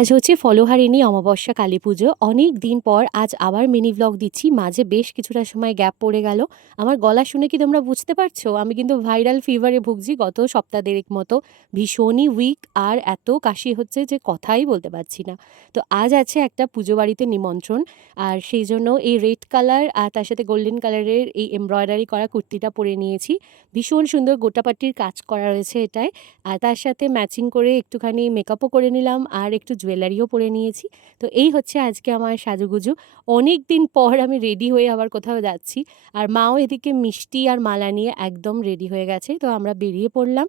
আজ হচ্ছে ফলহারিণী অমাবস্যা কালী পুজো। অনেক দিন পর আজ আবার মিনি ভ্লগ দিচ্ছি। মাঝে বেশ কিছুটা সময় গ্যাপ পড়ে গেল। আমার গলা শুনে কি তোমরা বুঝতে পারছো? আমি কিন্তু ভাইরাল ফিভারে ভুগছি গত সপ্তাহ দেড়েক মতো। ভীষণই উইক আর এত কাশি হচ্ছে যে কথাই বলতে পারছি না। তো আজ আছে একটা পুজো বাড়িতে নিমন্ত্রণ। আর সেই জন্য এই রেড কালার আর তার সাথে গোল্ডেন কালারের এই এমব্রয়ডারি করা কুর্তিটা পরে নিয়েছি। ভীষণ সুন্দর গোটাপাট্টির কাজ করা রয়েছে এটায়। আর তার সাথে ম্যাচিং করে একটুখানি মেকআপও করে নিলাম আর একটু জুয়েলারিও পরে নিয়েছি। তো এই হচ্ছে আজকে আমার সাজুগুজু। অনেক দিন পর আমি রেডি হয়ে আবার কোথাও যাচ্ছি। আর মাও এদিকে মিষ্টি আর মালা নিয়ে একদম রেডি হয়ে গেছে। তো আমরা বেরিয়ে পড়লাম।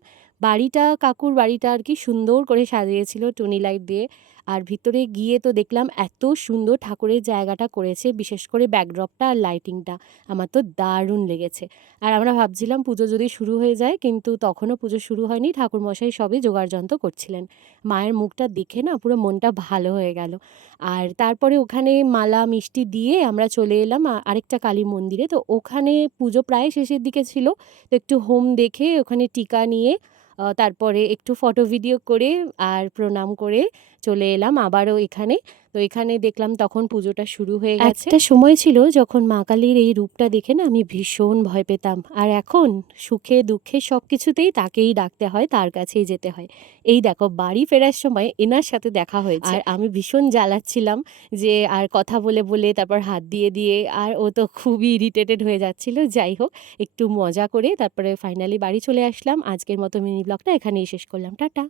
কাকুর বাড়িটা আর কি সুন্দর করে সাজিয়েছিল টুনি লাইট দিয়ে। আর ভিতরে গিয়ে তো দেখলাম এত সুন্দর ঠাকুরের জায়গাটা করেছে, বিশেষ করে ব্যাকড্রপটা আর লাইটিংটা আমার তো দারুণ লেগেছে। আর আমরা ভাবছিলাম পুজো যদি শুরু হয়ে যায়, কিন্তু তখনও পুজো শুরু হয়নি, ঠাকুরমশাই সবই জোগাড়যন্ত্র করছিলেন। মায়ের মুখটা দেখে না পুরো মনটা ভালো হয়ে গেল। আর তারপরে ওখানে মালা মিষ্টি দিয়ে আমরা চলে এলাম আরেকটা কালী মন্দিরে। তো ওখানে পুজো প্রায় শেষের দিকে ছিল। তো একটু হোম দেখে ওখানে টিকা নিয়ে তারপরে একটু ফটো ভিডিও করে আর প্রণাম করে চলে এলাম আবারও এখানে। তো এখানে দেখলাম তখন পুজোটা শুরু হয়ে গেছে। একটা সময় ছিল যখন মা কালীর এই রূপটা দেখে না আমি ভীষণ ভয় পেতাম, আর এখন সুখে দুঃখে সব কিছুতেই তাকেই ডাকতে হয়, তার কাছেই যেতে হয়। এই দেখো বাড়ি ফেরার সময় এনার সাথে দেখা হয়েছে, আর আমি ভীষণ জ্বালাচ্ছিলাম যে আর কথা বলে বলে তারপর হাত দিয়ে দিয়ে, আর ও তো খুবই ইরিটেটেড হয়ে যাচ্ছিল। যাই হোক, একটু মজা করে তারপরে ফাইনালি বাড়ি চলে আসলাম। আজকের মতো মিনি ব্লগটা এখানেই শেষ করলাম। টাটা।